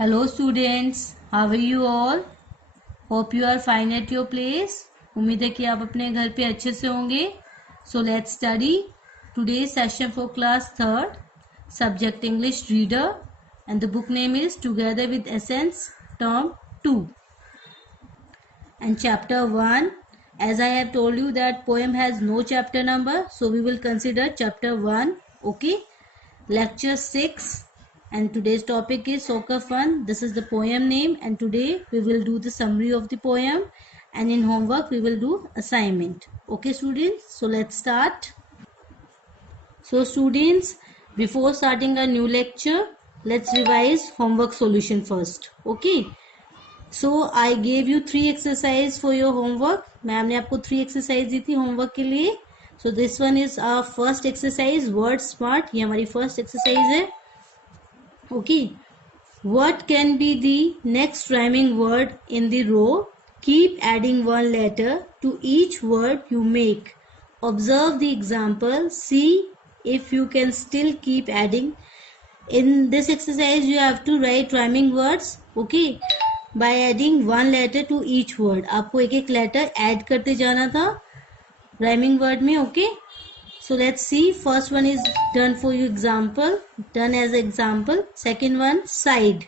Hello students, how are you all? Hope you are fine at your place. उम्मीद है कि आप अपने घर पे अच्छे से होंगे. So let's study today's session for class 3rd, subject English reader, and the book name is Together with Essence, term 2 and chapter 1. As I have told you that poem has no chapter number, so we will consider chapter 1. Okay, lecture 6. And today's topic is soccer fun. This is the poem name, and today we will do the summary of the poem, and in homework we will do assignment. Okay students, so let's start. So students, before starting a new lecture, let's revise homework solution first. Okay, so I gave you 3 exercise for your homework. Ma'am ने आपको 3 exercise दी थी homework के लिए. So this one is our first exercise, word smart. ये हमारी first exercise है. Okay, what can be the next rhyming word in the row? Keep adding one letter to each word you make. Observe the example. See if you can still keep adding. In this exercise, you have to write rhyming words. Okay, by adding one letter to each word. आपको एक एक letter add करते जाना था rhyming word में. Okay. So let's see. First one is done for you example. Done as example. Second one, side.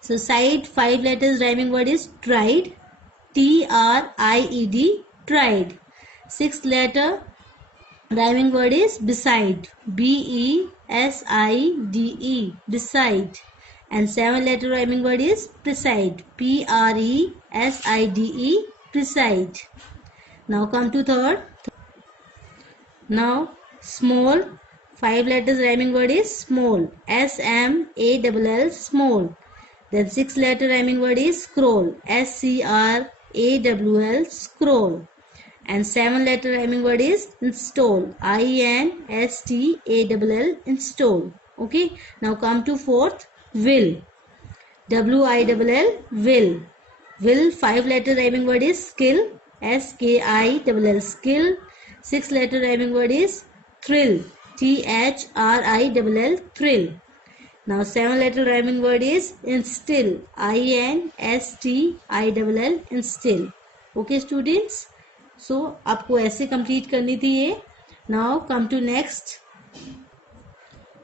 So side, 5 letters rhyming word is tried. T-R-I-E-D. Tried. 6th letter rhyming word is beside. B-E-S-I-D-E. Beside. And 7th letter rhyming word is preside. P-R-E-S-I-D-E. Preside. Now come to third. Now small, 5 letters rhyming word is small. S-M-A-L-L, small. Then 6 letter rhyming word is scroll. S-C-R-A-W-L, scroll. And 7 letter rhyming word is install. I-N-S-T-A-L-L, install. Okay. Now come to fourth, will. W-I-L-L, will. Will, 5 letter rhyming word is skill. S-K-I-L-L, skill. 6 letter rhyming word is thrill. T-H-R-I-L-L, thrill. Now 7 letter rhyming word is instill. I-N-S-T-I-L-L, instill. Okay students, so आपको ऐसे complete करनी थी ये. Now come to next.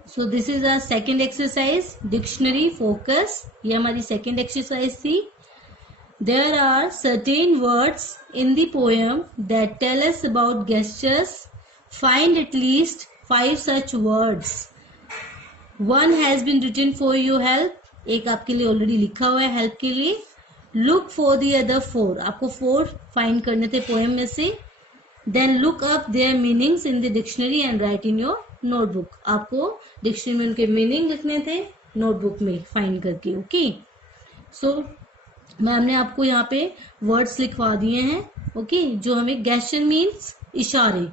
So this is our second exercise, dictionary focus. ये हमारी second exercise थी. There are certain words in the poem that tell us about gestures. Find at least 5 such words. One has been written for your help. एक आपके लिए already लिखा हुआ है help के लिए. Look for the other 4. आपको 4 find करने थे poem में से. Then look up their meanings in the dictionary and write in your notebook. आपको dictionary में उनके meaning लिखने थे notebook में find करके. Okay. So मैम ने आपको यहाँ पे वर्ड्स लिखवा दिए हैं. ओके, जो हमें गेस्चर मीन्स इशारे,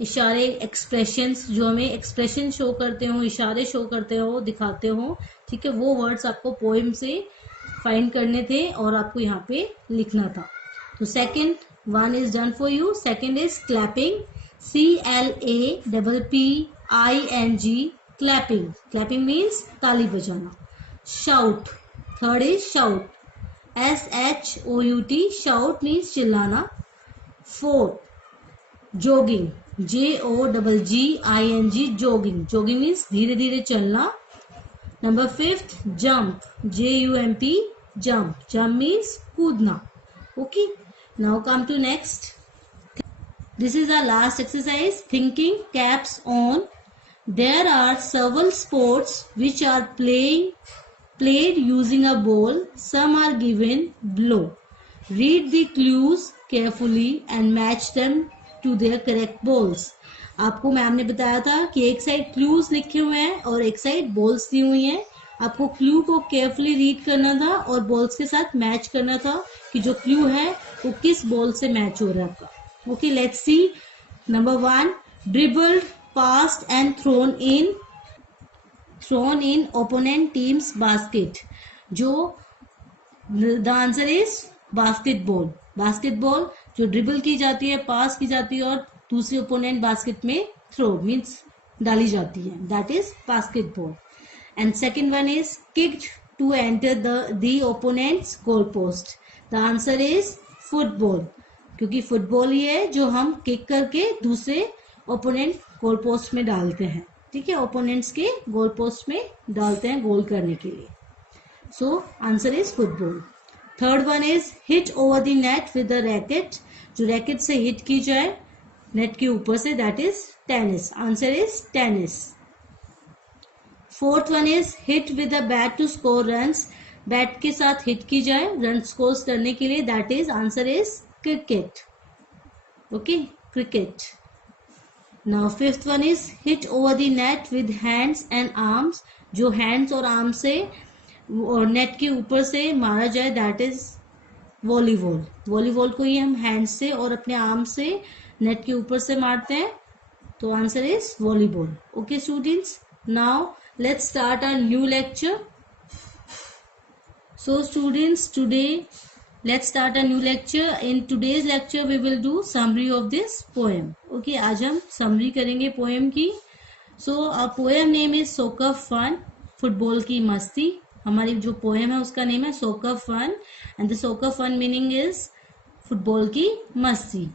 इशारे एक्सप्रेशंस, जो हमें एक्सप्रेशन शो करते हो, इशारे शो करते हो, दिखाते हो. ठीक है, वो वर्ड्स आपको पोएम से फाइंड करने थे और आपको यहाँ पे लिखना था. तो second one is done for you. Second is clapping. C-L-A-P-P-I-N-G, clapping. Clapping means ताली बजाना. Shout, third is shout. S-H-O-U-T, shout means चिल्लाना. 4, jogging. J-O-G-G-I-N-G, jogging. Jogging means धीरे धीरे चलना. Number 5th, jump. J-U-M-P, jump. Jump means कूदना. Okay. Now come to next. This is our last exercise, thinking caps on. There are several sports which are played using a ball. Some are given below. Read the clues carefully and match them to their correct balls. आपको ma'am ने बताया था कि एक side clues लिखे हुए हैं और एक साइड बॉल्स दी हुई हैं. आपको क्लू को केयरफुली रीड करना था और बॉल्स के साथ मैच करना था कि जो क्लू है वो किस बॉल से मैच हो रहा है आपका. Okay, let's see. Number 1, dribbled, passed and thrown in opponent team's basket. जो the answer is basketball. Basketball जो ड्रिबल की जाती है, पास की जाती है और दूसरी ओपोनेंट बास्केट में थ्रो मीन्स डाली जाती है, that is basketball. And second one is kicked to enter the opponent's goal post? The answer is football. क्योंकि फुटबॉल ही है जो हम किक करके दूसरे ओपोनेंट गोल पोस्ट में डालते हैं. ठीक है, ओपोनेंट्स के गोल पोस्ट में डालते हैं गोल करने के लिए. So answer is football. Third one is hit over the net with the racket. जो रैकेट से हिट की जाए नेट के ऊपर से, that is tennis. Answer is tennis. Fourth one is hit with the bat to score runs. Bat के साथ hit की जाए रन स्कोर करने के लिए, that is answer is cricket. Okay, cricket. Now fifth one is hit over the net with hands and arms. जो hands और arms से और net के ऊपर से मारा जाए, that is volleyball. volleyball को ही हम hands से और अपने arms से net के ऊपर से मारते हैं, तो answer is volleyball. Okay students, now let's start our new lecture. So students, today let's start a new lecture. In today's lecture we will do summary of this poem. Okay, आज हम summary करेंगे poem की. So our poem name is Soccer Fun. Football की मस्ती. हमारी जो poem है उसका नेम है Soccer Fun, and the Soccer Fun meaning is football की मस्ती.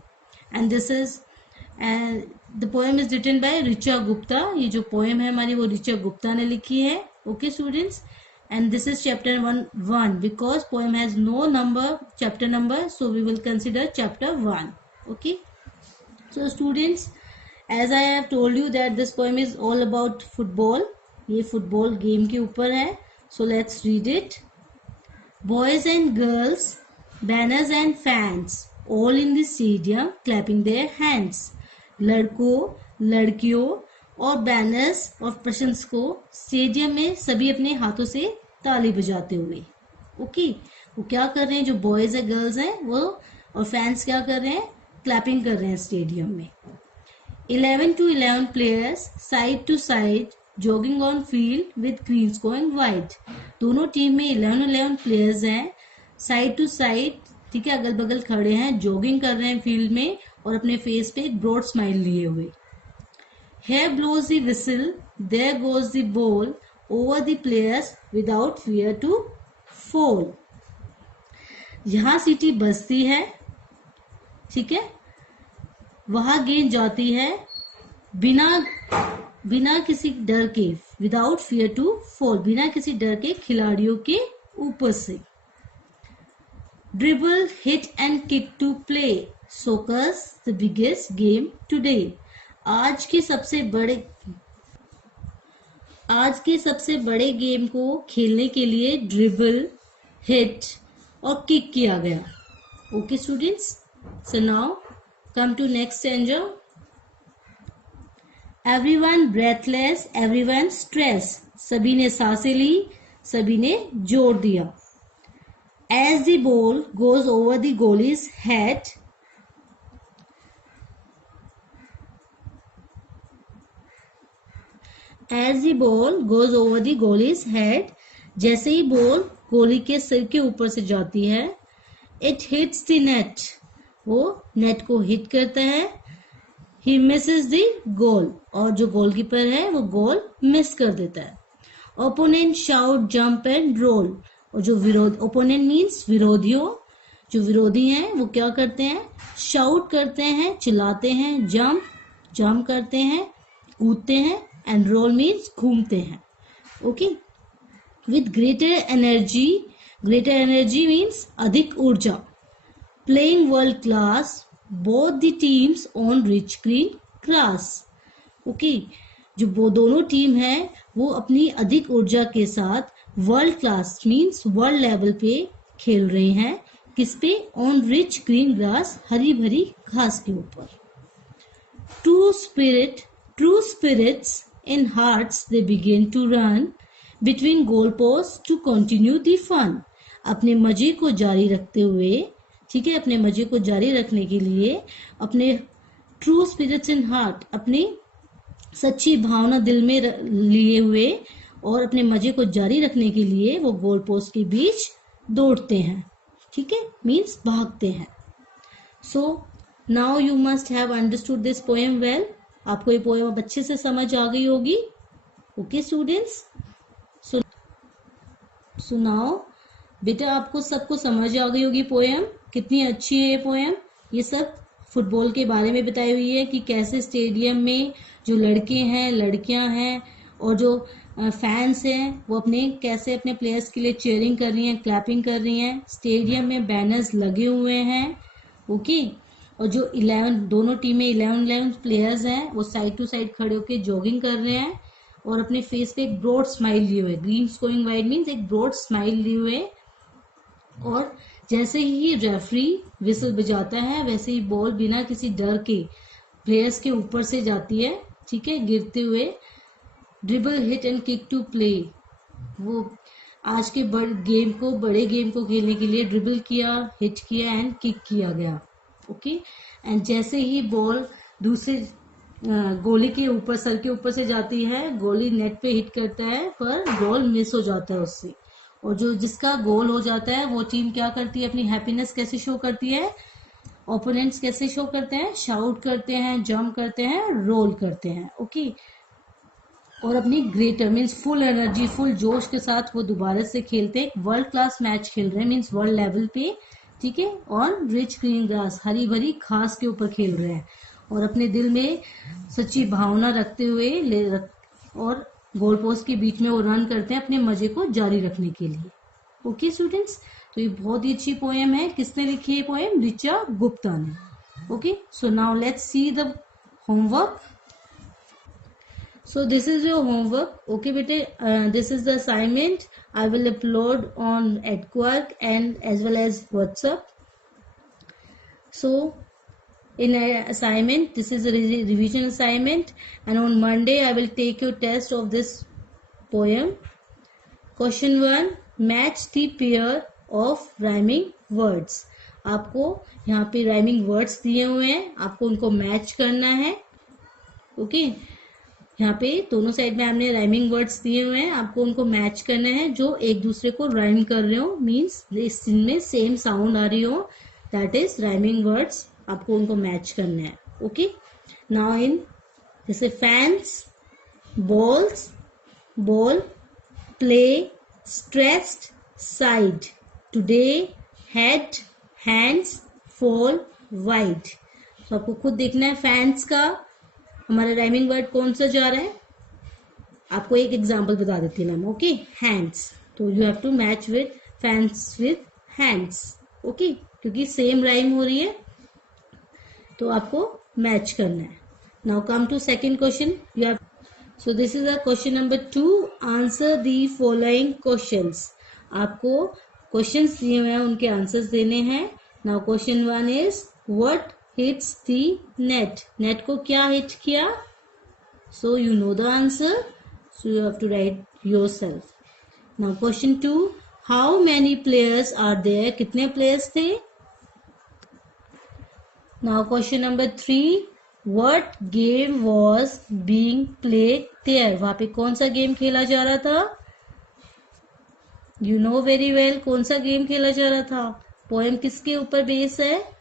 And this is the poem is written by Richa Gupta. ये जो poem है हमारी वो ऋचा गुप्ता ने लिखी है. Okay students, and this is chapter 1 because poem has no chapter number, so we will consider chapter 1. Okay, so students, as I have told you that this poem is all about football. ये football game के ऊपर है. So let's read it. Boys and girls, banners and fans, all in the stadium clapping their hands. लड़कों, लड़कियों और banners और प्रशंसकों stadium में सभी अपने हाथों से ताली बजाते हुए. ओके, वो क्या कर रहे हैं, जो बॉयज है गर्ल्स हैं वो और फैंस क्या कर रहे हैं, क्लैपिंग कर रहे हैं स्टेडियम में. 11 to 11 players side to side jogging on field with greens going wide. दोनों टीम में 11 प्लेयर्स हैं, साइड टू साइड, ठीक है, अगल बगल खड़े हैं, जॉगिंग कर रहे हैं फील्ड में और अपने फेस पे एक ब्रॉड स्माइल लिए हुए. Here blows the whistle, there goes the ball over the players without fear to fall. यहाँ सीटी बजती है, ठीक है, वहां गेंद जाती है बिना किसी डर के, विदाउट फियर टू फॉल, बिना किसी डर के खिलाड़ियों के ऊपर से. Dribble, hit and kick to play. Soccer's the biggest game today. आज के सबसे बड़े गेम को खेलने के लिए ड्रिबल, हिट और किक किया गया. Okay students, so now come to next stanza. Everyone breathless, everyone stress. सभी ने सांसें ली, सभी ने जोर दिया. As the ball goes over the goalie's head, As the ball goes over the goalie's head, जैसे ही बॉल गोली के सिर के ऊपर से जाती है, it hits the net, वो नेट को हिट करता है. He misses the goal, और जो गोलकीपर है वो गोल मिस कर देता है. Opponent shout, jump and roll, और जो opponent means विरोधियों, जो विरोधी हैं वो क्या करते हैं, शाउट करते हैं, चिल्लाते हैं, जंप करते हैं, कूदते हैं, एंड रोल मीन्स घूमते हैं. Okay, with greater energy means अधिक ऊर्जा. Playing world class, both the teams on rich green grass. Okay, जो दोनों टीम है वो अपनी अधिक ऊर्जा के साथ world class means world level पे खेल रहे हैं. किस पे, ऑन रिच ग्रीन ग्रास, हरी भरी घास के ऊपर. True spirits in hearts they begin to run between goalposts to continue the fun. अपने मजे को जारी रखते हुए, ठीक है, अपने मजे को जारी रखने के लिए अपने ट्रू स्पिरिट्स इन हार्ट, अपनी सच्ची भावना दिल में लिए हुए और अपने मजे को जारी रखने के लिए वो गोल पोस्ट के बीच दौड़ते हैं. ठीक है, मीन्स भागते हैं. So now you must have understood this poem well. आपको ये पोएम अब अच्छे से समझ आ गई होगी. ओके स्टूडेंट्स, सो नाउ बेटा आपको सबको समझ आ गई होगी पोएम, कितनी अच्छी है ये पोएम। ये सब फुटबॉल के बारे में बताई हुई है कि कैसे स्टेडियम में जो लड़के हैं, लड़कियां हैं और जो फैंस हैं वो कैसे अपने प्लेयर्स के लिए चीयरिंग कर रही हैं, क्लैपिंग कर रही हैं। स्टेडियम में बैनर्स लगे हुए हैं, ओके। और जो 11 दोनों टीमें 11 प्लेयर्स हैं वो साइड टू साइड खड़े होकर जॉगिंग कर रहे हैं और अपने फेस पे एक ब्रॉड स्माइल लिए हुए, ग्रीन स्कोरिंग वाइड मीन्स एक ब्रॉड स्माइल लिए हुए। और जैसे ही रेफरी विसल बजाता है वैसे ही बॉल बिना किसी डर के प्लेयर्स के ऊपर से जाती है, ठीक है, गिरते हुए। Dribble, hit and kick to play, वो आज के बड़े गेम को खेलने के लिए ड्रिबल किया, हिट किया एंड किक किया गया, ओके। एंड जैसे ही बॉल दूसरे गोली के ऊपर, सर के ऊपर से जाती है, गोली नेट पे हिट करता है पर गोल मिस हो जाता है उससे। और जो जिसका गोल हो जाता है वो टीम क्या करती है, अपनी हैप्पीनेस कैसे शो करती है, ओपोनेंट्स कैसे शो करते हैं, शाउट करते हैं, जंप करते हैं, रोल करते हैं, ओके। और अपनी greater means full energy, full जोश के साथ वो दोबारा से खेलते हैं। वर्ल्ड क्लास मैच खेल रहे हैं मीन्स वर्ल्ड लेवल पे, ठीक है। ऑन रिच ग्रीन ग्रास, हरी भरी घास के ऊपर खेल रहे हैं और अपने दिल में सच्ची भावना रखते हुए और गोल पोस्ट के बीच में वो रन करते हैं अपने मजे को जारी रखने के लिए, ओके स्टूडेंट्स। तो ये बहुत ही अच्छी पोएम है। किसने लिखी है पोएम? ऋचा गुप्ता ने, okay. So now let's see the homework. So this is your homework, okay bete. This is the assignment I will upload on Edquark and as well as WhatsApp. So in assignment, this is a revision assignment, and on Monday I will take your test of this poem. Question 1, match the pair of rhyming words. आपको यहाँ पे rhyming words दिए हुए हैं, आपको उनको match करना है, ओके। यहाँ पे दोनों साइड में हमने राइमिंग वर्ड्स दिए हुए हैं, आपको उनको मैच करना है जो एक दूसरे को राइम कर रहे हो, मीन्स इनमें सेम साउंड आ रही हो, दैट इज राइमिंग वर्ड्स। आपको उनको मैच करना है, ओके। नाउ इन जैसे fans, balls, ball, play, stressed, side, today, head, hands, fall, wide. तो आपको खुद देखना है फैंस का हमारा राइमिंग वर्ड कौन सा जा रहा है। आपको एक एग्जांपल बता देती है मैम, ओके। हैंड्स, तो you have to match with fans with hands, okay, क्योंकि सेम राइम हो रही है तो आपको मैच करना है। Now come to second question. You have, so this is a question number 2, answer the following questions. आपको क्वेश्चंस दिए हुए हैं, उनके आंसर्स देने हैं। Now question 1 is what hits the net. Net को क्या hit किया? So you know the answer. So you have to write yourself. Now question 2. How many players are there? कितने players थे? Now question number 3. What game was being played there? वहाँ पे कौन सा game खेला जा रहा था? You know very well कौन सा गेम खेला जा रहा था। पोएम किसके ऊपर बेस है?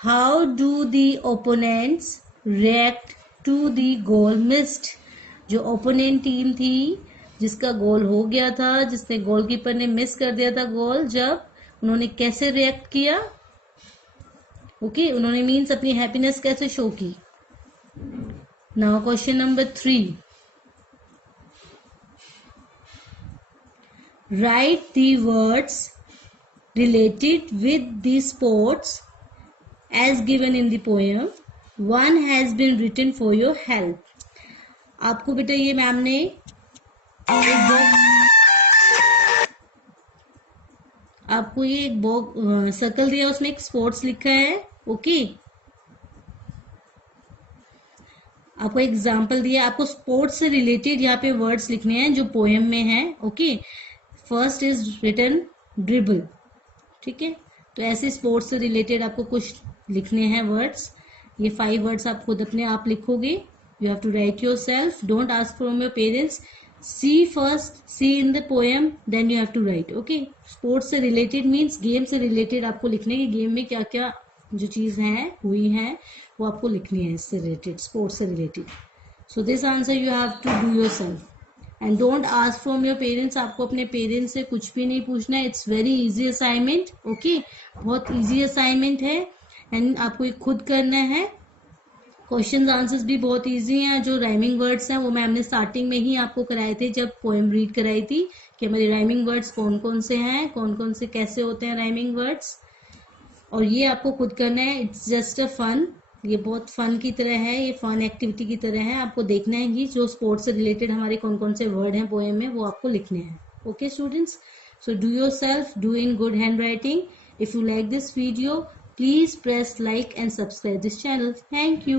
How do the opponents react to the goal missed? जो ओपोनेंट टीम थी जिसका गोल हो गया था, जिसने गोलकीपर ने मिस कर दिया था गोल, जब उन्होंने कैसे रिएक्ट किया, ओके, उन्होंने मीन्स अपनी हैप्पीनेस कैसे शो की। Now question number 3, right the words related with the sports as given in the poem. One has been written for your help. आपको बेटा ये मैम ने आपको ये एक सर्कल दिया, उसमें एक स्पोर्ट्स लिखा है, ओके। आपको एग्जाम्पल दिया, आपको स्पोर्ट्स से रिलेटेड यहाँ पे वर्ड्स लिखने हैं जो पोएम में है, okay. First is written dribble, ठीक है। तो ऐसे स्पोर्ट्स से रिलेटेड आपको कुछ लिखने हैं वर्ड्स। ये 5 वर्ड्स आप खुद अपने आप लिखोगे। You have to write yourself, don't ask from your parents. See first, see in the poem, then you have to write, okay. Sports से रिलेटेड मीन्स गेम से रिलेटेड आपको लिखने की, गेम में क्या क्या जो चीज़ हैं हुई हैं वो आपको लिखनी है इससे रिलेटेड, स्पोर्ट्स से related. So this answer you have to do yourself. And don't ask from your parents, आपको अपने पेरेंट्स से कुछ भी नहीं पूछना है। It's very easy assignment, okay, बहुत इजी असाइनमेंट है एंड आपको ये खुद करना है। क्वेश्चन आंसर्स भी बहुत इजी हैं। जो राइमिंग वर्ड्स हैं वो मैम ने स्टार्टिंग में ही आपको कराए थे जब पोएम रीड कराई थी कि हमारे राइमिंग वर्ड्स कौन कौन से हैं, कौन कौन से कैसे होते हैं राइमिंग वर्ड्स, और ये आपको खुद करना है। इट्स जस्ट अ फन, ये बहुत फन की तरह है, ये फन एक्टिविटी की तरह है। आपको देखना है कि जो स्पोर्ट्स से रिलेटेड हमारे कौन कौन से वर्ड हैं पोएम में वो आपको लिखने हैं। Okay students, so do your self, do in good hand writing. If you like this video, please press like and subscribe this channel. Thank you.